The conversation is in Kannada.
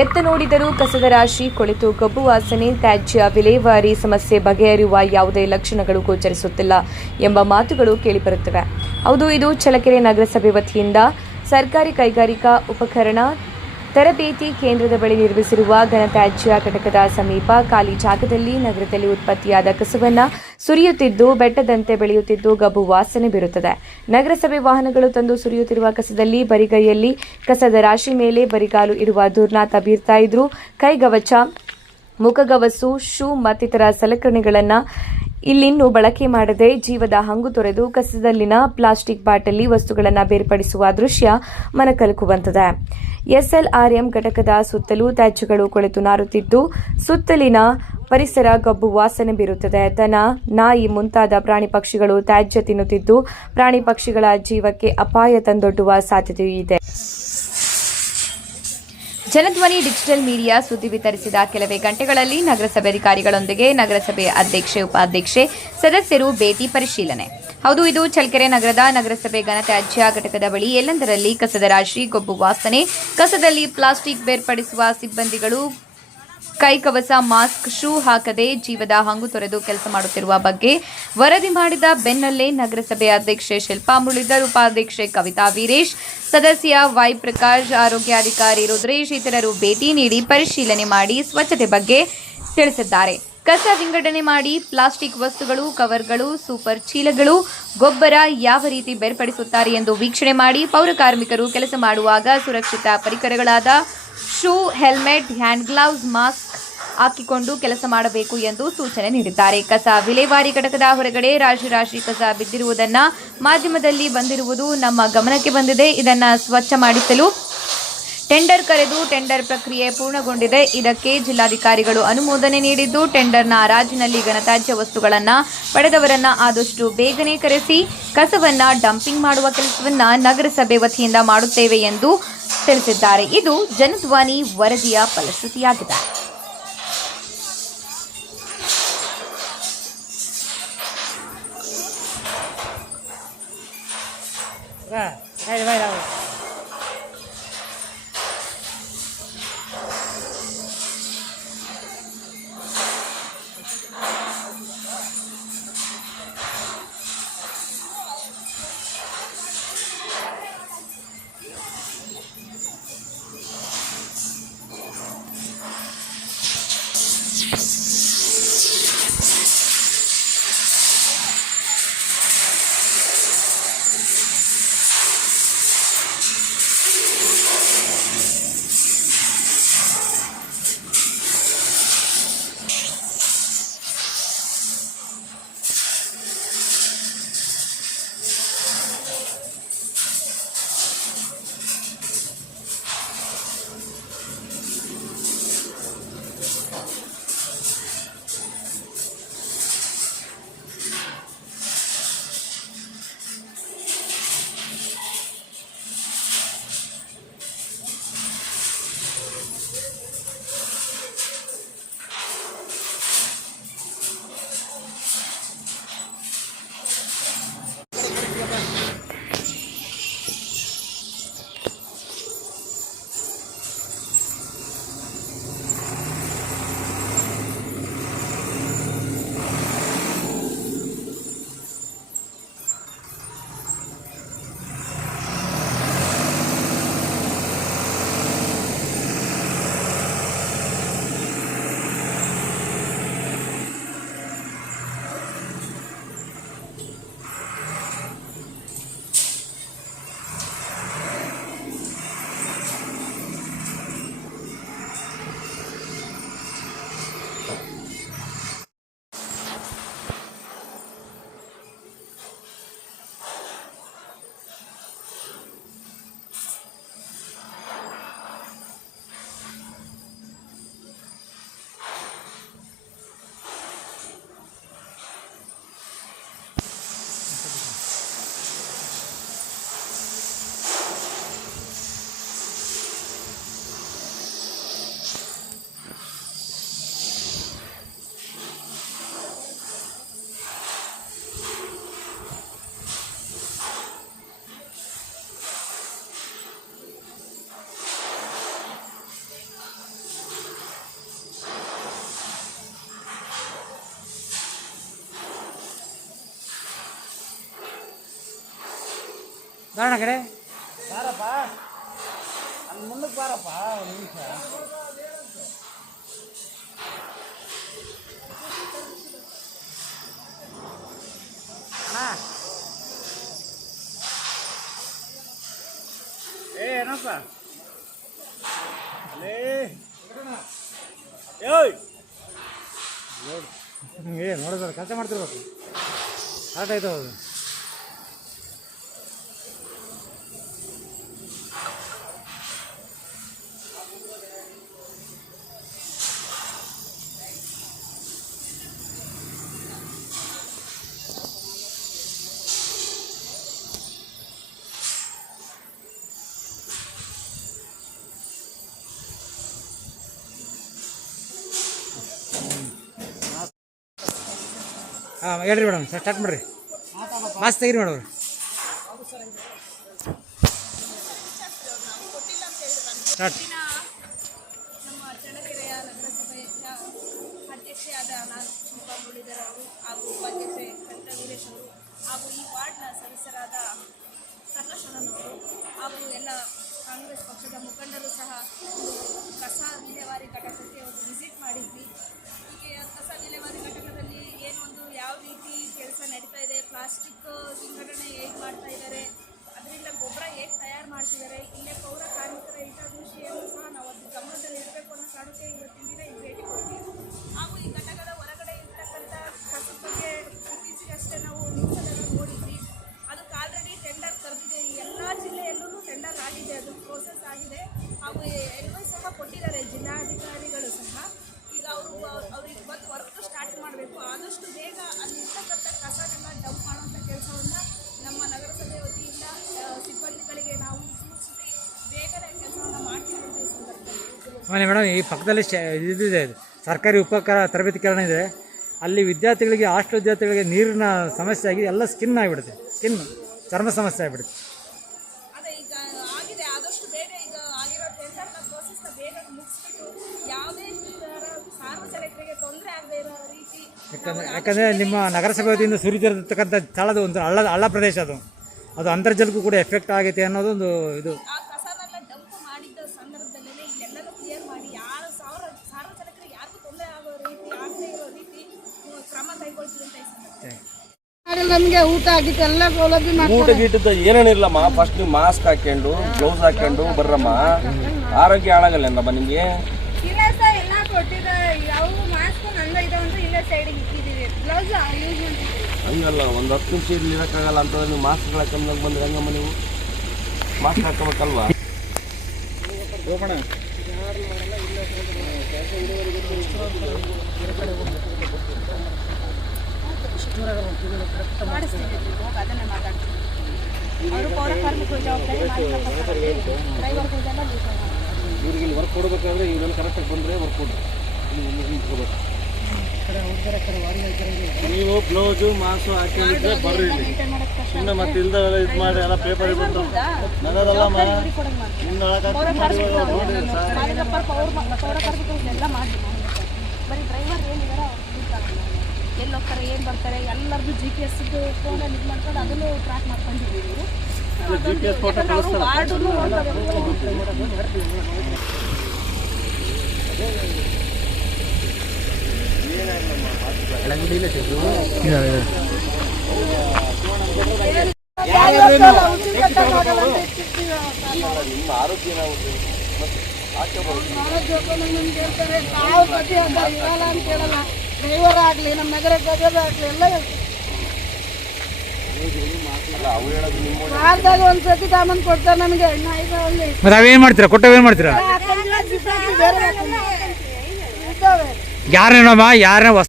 ಎತ್ತ ನೋಡಿದರೂ ಕಸದ ರಾಶಿ, ಕೊಳೆತು ಕಬ್ಬು ವಾಸನೆ, ತ್ಯಾಜ್ಯ, ವಿಲೇವಾರಿ ಸಮಸ್ಯೆ ಬಗೆಹರಿಯುವ ಯಾವುದೇ ಲಕ್ಷಣಗಳು ಗೋಚರಿಸುತ್ತಿಲ್ಲ ಎಂಬ ಮಾತುಗಳು ಕೇಳಿಬರುತ್ತವೆ. ಹೌದು, ಇದು ಚಳಕೆರೆ ನಗರಸಭೆ ವತಿಯಿಂದ ಸರ್ಕಾರಿ ಕೈಗಾರಿಕಾ ಉಪಕರಣ ತರಬೇತಿ ಕೇಂದ್ರದ ಬಳಿ ನಿರ್ಮಿಸಿರುವ ಘನತ್ಯಾಜ್ಯ ಘಟಕದ ಸಮೀಪ ಖಾಲಿ ಜಾಗದಲ್ಲಿ ನಗರದಲ್ಲಿ ಉತ್ಪತ್ತಿಯಾದ ಕಸವನ್ನ ಸುರಿಯುತ್ತಿದ್ದು, ಬೆಟ್ಟದಂತೆ ಬೆಳೆಯುತ್ತಿದ್ದು ಗಬ್ಬು ವಾಸನೆ ಬೀರುತ್ತದೆ. ನಗರಸಭೆ ವಾಹನಗಳು ತಂದು ಸುರಿಯುತ್ತಿರುವ ಕಸದಲ್ಲಿ ಬರಿಗೈಯಲ್ಲಿ ಕಸದ ರಾಶಿ ಮೇಲೆ ಬರಿಗಾಲು ಇರುವ ದುರ್ನಾತ ಬೀರ್ತಾ ಇದ್ರು. ಕೈಗವಚ, ಮುಖಗವಸು, ಶೂ ಮತ್ತಿತರ ಸಲಕರಣೆಗಳನ್ನು ಇಲ್ಲಿನ್ನೂ ಬಳಕೆ ಮಾಡದೆ ಜೀವದ ಹಂಗು ತೊರೆದು ಕಸದಲ್ಲಿನ ಪ್ಲಾಸ್ಟಿಕ್ ಬಾಟಲಿ ವಸ್ತುಗಳನ್ನು ಬೇರ್ಪಡಿಸುವ ದೃಶ್ಯ ಮನಕಲಕುವಂತದೆ. ಎಸ್ಎಲ್ಆರ್ಎಂ ಘಟಕದ ಸುತ್ತಲೂ ತ್ಯಾಜ್ಯಗಳು ಕೊಳೆತು ನಾರುತ್ತಿದ್ದು, ಸುತ್ತಲಿನ ಪರಿಸರ ಗಬ್ಬು ವಾಸನೆ ಬೀರುತ್ತದೆ. ದನ ನಾಯಿ ಮುಂತಾದ ಪ್ರಾಣಿ ಪಕ್ಷಿಗಳು ತ್ಯಾಜ್ಯ ತಿನ್ನುತ್ತಿದ್ದು, ಪ್ರಾಣಿ ಪಕ್ಷಿಗಳ ಜೀವಕ್ಕೆ ಅಪಾಯ ತಂದೊಡ್ಡುವ ಸಾಧ್ಯತೆಯೂ ಇದೆ. ಜನಧ್ವನಿ ಡಿಜಿಟಲ್ ಮೀಡಿಯಾ ಸುದ್ದಿ ವಿತರಿಸಿದ ಕೆಲವೇ ಗಂಟೆಗಳಲ್ಲಿ ನಗರಸಭೆ ಅಧಿಕಾರಿಗಳೊಂದಿಗೆ ನಗರಸಭೆ ಅಧ್ಯಕ್ಷೆ, ಉಪಾಧ್ಯಕ್ಷೆ ಸದಸ್ಯರು ಭೇಟಿ ಪರಿಶೀಲನೆ. ಹೌದು, ಇದು ಚಳ್ಳಕೆರೆ ನಗರದ ನಗರಸಭೆ ಘನತ್ಯಾಜ್ಯ ಘಟಕದ ಬಳಿ ಎಲ್ಲೆಂದರಲ್ಲಿ ಕಸದ ರಾಶಿ, ಗೊಬ್ಬು ವಾಸನೆ, ಕಸದಲ್ಲಿ ಪ್ಲಾಸ್ಟಿಕ್ ಬೇರ್ಪಡಿಸುವ ಸಿಬ್ಬಂದಿಗಳು ಕೈಕವಸ ಮಾಸ್ಕ್, ಶೂ ಹಾಕದೆ ಜೀವದ ಹಂಗು ತೊರೆದು ಕೆಲಸ ಮಾಡುತ್ತಿರುವ ಬಗ್ಗೆ ವರದಿ ಮಾಡಿದ ಬೆನ್ನಲ್ಲೇ ನಗರಸಭೆ ಅಧ್ಯಕ್ಷೆ ಶಿಲ್ಪಾ ಮುರಳೀಧರ್, ಉಪಾಧ್ಯಕ್ಷೆ ಕವಿತಾ ವೀರೇಶ್, ಸದಸ್ಯ ವೈ ಪ್ರಕಾಶ್ ಆರೋಗ್ಯಾಧಿಕಾರಿ ರುದ್ರೇಶ್ ಇತರರು ಭೇಟಿ ನೀಡಿ ಪರಿಶೀಲನೆ ಮಾಡಿ ಸ್ವಚ್ಛತೆ ಬಗ್ಗೆ ತಿಳಿಸಿದ್ದಾರೆ. ಕಸ ವಿಂಗಡಣೆ ಮಾಡಿ ಪ್ಲಾಸ್ಟಿಕ್ ವಸ್ತುಗಳು, ಕವರ್ಗಳು, ಸೂಪರ್ ಚೀಲಗಳು, ಗೊಬ್ಬರ ಯಾವ ರೀತಿ ಬೇರ್ಪಡಿಸುತ್ತಾರೆ ಎಂದು ವೀಕ್ಷಣೆ ಮಾಡಿ ಪೌರ ಕಾರ್ಮಿಕರು ಕೆಲಸ ಮಾಡುವಾಗ ಸುರಕ್ಷಿತ ಪರಿಕರಗಳಾದ shoe, helmet, hand gloves, mask ಹಾಕಿಕೊಂಡು ಕೆಲಸ ಮಾಡಬೇಕು ಎಂದು ಸೂಚನೆ ನೀಡಿದ್ದಾರೆ. ಕಸ ವಿಲೇವಾರಿ ಘಟಕದ ಹೊರಗಡೆ ರಾಶಿ ರಾಶಿ ಕಸ ಬಿದ್ದಿರುವುದನ್ನು ಮಾಧ್ಯಮದಲ್ಲಿ ಬಂದಿರುವುದು ನಮ್ಮ ಗಮನಕ್ಕೆ ಬಂದಿದೆ. ಇದನ್ನು ಸ್ವಚ್ಛ ಮಾಡಿಸಲು ಟೆಂಡರ್ ಕರೆದು ಟೆಂಡರ್ ಪ್ರಕ್ರಿಯೆ ಪೂರ್ಣಗೊಂಡಿದೆ. ಇದಕ್ಕೆ ಜಿಲ್ಲಾಧಿಕಾರಿಗಳು ಅನುಮೋದನೆ ನೀಡಿದ್ದು, ಟೆಂಡರ್ನ ಹರಾಜಿನಲ್ಲಿ ಘನತ್ಯಾಜ್ಯ ವಸ್ತುಗಳನ್ನು ಪಡೆದವರನ್ನ ಆದಷ್ಟು ಬೇಗನೆ ಕರೆಸಿ, ಕಸವನ್ನು ಡಂಪಿಂಗ್ ಮಾಡುವ ಕೆಲಸವನ್ನು ನಗರಸಭೆ ವತಿಯಿಂದ ಮಾಡುತ್ತೇವೆ ಎಂದು ತಿಳಿಸಿದ್ದಾರೆ. ಇದು ಜನಧ್ವನಿ ವರದಿಯ ಫಲಶ್ರುತಿಯಾಗಿದೆ. ಬಾರಣ ಕಡೆ. ಬಾರಪ್ಪ. ಅಲ್ಲಿ ಮುಂದಕ್ಕೆ ಬಾರಪ್ಪ ಒಂದು ನಿಮಿಷ. ಏ ಏನಪ್ಪ? ಅಲೇ. ಏಯ್. ಏ ನೋಡಿದ್ರೆ ಕೆಲಸ ಮಾಡ್ತಿರ್ಬೇಕು. ಕರೆಕ್ಟ್ ಆಯ್ತು ಹಾಂ ಹೇಳ್ರಿ ಮೇಡಮ್, ಸರ್ ಸ್ಟಾರ್ಟ್ ಮಾಡಿರಿ. ಮಾಸ್ ತೆಗಿರಿ ಮೇಡಮ್ ಸ್ಟಾರ್ಟ್ ಅಧ್ಯಕ್ಷೆಯಾದ ನಾನು ಶಿಲ್ಪಾ ಮುರಳೀಧರ್ ಅವರು. ಹಾಗೂ ಉಪಾಧ್ಯಕ್ಷೆ ಕವಿತಾ ವೀರೇಶ್ ಅವರು ಹಾಗೂ ಈ ವಾರ್ಡ್ನ ಸದಸ್ಯರಾದ ಪ್ರಕಾಶ್ ಅಣ್ಣನವರು ಹಾಗೂ ಎಲ್ಲ ಕಾಂಗ್ರೆಸ್ ಪಕ್ಷದ ಮುಖಂಡರು ಸಹ ಕಸ ವಿಲೇವಾರಿ ಘಟಕಕ್ಕೆ ಒಂದು ವಿಸಿಟ್ ಮಾಡಿದ್ವಿ ಹೀಗೆ ಕಸ ವಿಲೇವಾರಿ ನಡೀತಾ ಇದೆ. ಪ್ಲಾಸ್ಟಿಕ್ ವಿಂಗಡಣೆ ಹೇಗೆ ಮಾಡ್ತಾ ಇದ್ದಾರೆ ಅದರಿಂದ ಗೊಬ್ಬರ ಹೇಗೆ ತಯಾರು ಮಾಡ್ತಿದ್ದಾರೆ ಇಲ್ಲೇ ಪೌರ ಕಾರ್ಮಿಕರ ಹಿತದೃಷ್ಟಿಯನ್ನು ಸಹ ನಾವು ಅದು ಗಮನದಲ್ಲಿ ಇರಬೇಕು ಅನ್ನೋ ಕಾರಣಕ್ಕೆ ಇವತ್ತಿನ ಆಮೇಲೆ ಮೇಡಮ್ ಈ ಪಕ್ಕದಲ್ಲಿ ಇದಿದೆ ಸರ್ಕಾರಿ ಉಪಕಾರ ತರಬೇತಿ ಕೇಂದ್ರ ಇದೆ. ಅಲ್ಲಿ ವಿದ್ಯಾರ್ಥಿಗಳಿಗೆ ಹಾಸ್ಟೆಲ್ ವಿದ್ಯಾರ್ಥಿಗಳಿಗೆ ನೀರಿನ ಸಮಸ್ಯೆ ಆಗಿ ಎಲ್ಲ ಸ್ಕಿನ್ ಆಗಿಬಿಡುತ್ತೆ. ಸ್ಕಿನ್ ಚರ್ಮ ಸಮಸ್ಯೆ ಆಗಿಬಿಡುತ್ತೆ. ಯಾಕಂದರೆ ಯಾಕಂದರೆ ನಿಮ್ಮ ನಗರಸಭೆ ವತಿಯಿಂದ ಸುರಿದಿರತಕ್ಕಂಥ ಸ್ಥಳದ ಒಂದು ಹಳ್ಳ ಹಳ್ಳ ಪ್ರದೇಶ ಅದು. ಅದು ಅಂತರ್ಜಲಕ್ಕೂ ಕೂಡ ಎಫೆಕ್ಟ್ ಆಗೈತೆ ಅನ್ನೋದೊಂದು ಇದು. ನಮಗೆ ಊಟ ಆಗಿತ್ತು ಎಲ್ಲ ಸೌಲಭ್ಯ ಊಟ ಗೀಟದ ಏನೇನಿಲ್ಲಮ್ಮ ಫಸ್ಟ್ ನೀವು ಮಾಸ್ಕ್ ಹಾಕೊಂಡು ಗ್ಲೌಸ್ ಹಾಕೊಂಡು ಬರ್ರಮ್ಮ. ಆರೋಗ್ಯ ಹಾಳಾಗಲ್ಲೇನಮ್ಮ ನಿಮಗೆ? ಇಲ್ಲ ಸರ್ ಎಲ್ಲ ಕೊಟ್ಟಿದ್ದಾರೆ. ಯಾವ ಮಾಸ್ಕ್ ನಂದ ಅಂತ ಇಲ್ಲೇ ಸೈಡಿಗೆ ಇಟ್ಟಿದ್ದೀವಿ. ಬ್ಲೌಸ್ ಯೂಸ್ ಮಾಡ್ತಿದ್ದೀವಿ. ಹಂಗಲ್ಲ ಒಂದು ಹತ್ತು ನಿಮಿಷ ಇಲ್ಲಿ ಇರೋಕ್ಕಾಗಲ್ಲ ಅಂತಂದ್ರೆ ನೀವು ಮಾಸ್ಕ್ ಹಾಕೊಂಡಾಗ ಬಂದ್ರೆ ಹೆಂಗಮ್ಮ ನೀವು? ಮಾಸ್ಕ್ ಹಾಕೋಬೇಕಲ್ವಾ ಇವ್ರಿಗೆ ವರ್ಕ್ ಕೊಡಬೇಕಾದ್ರೆ ಇವರೆಲ್ಲ ಕರೆಕ್ಟಾಗಿ ಬಂದರೆ ವರ್ಕ್ ನಿಂತ್ಕೋಬೇಕು. ನೀವು ಬ್ಲೌಸು ಮಾಸು ಹಾಕಿದ್ರೆ ಬರ್ರಿ ಸುಮ್ಮನೆ ಮತ್ತೆ ಇಲ್ದ ಇದು ಮಾಡಿ ಎಲ್ಲ ಪೇಪರ್ ಇಟ್ಟು ಇನ್ನು ಮಾಡಿ ಬರೀ ಡ್ರೈವರ್ ಏನಿದಾರೆ ಎಲ್ಲಿ ಹೋಗ್ತಾರೆ ಏನು ಬರ್ತಾರೆ ಎಲ್ಲರದ್ದು ಜಿ ಪಿ ಎಸ್ ಫೋನಲ್ಲಿ ಇದು ಮಾಡ್ಕೊಂಡು ಅದನ್ನು ಟ್ರ್ಯಾಕ್ ಮಾಡ್ಕೊಂಡಿದ್ದೀವಿ ವಾರ್ಡನ್ನು ನಿಮ್ಮ ಆರೋಗ್ಯ ಏನಾಗುತ್ತೆ ನಾವು ಪ್ರತಿ ಹಬ್ಬ ಇರಲ್ಲ ಅಂತ ಹೇಳಲ್ಲ ಡ್ರೈವರ್ ಆಗಲಿ ನಮ್ಮ ನಗರ ಆಗ್ಲಿ ಎಲ್ಲ ವಾರದಾಗ ಒಂದು ಸತಿ ಸಾಮಾನು ಕೊಡ್ತಾರೆ ನಮಗೆ. ಮತ್ತು ಅವೇನು ಮಾಡ್ತೀರಾ? ಕೊಟ್ಟವೇನ್ ಮಾಡ್ತೀರಾ? ಹಾಕೊಂಡಿಲ್ಲ, ಬಿಸಾಕಿ ಬೇರೆ ಹಾಕೊಂಡಿಲ್ಲ. ಯಾರೇನಮ್ಮ ಯಾರನ್ನ ವಸ್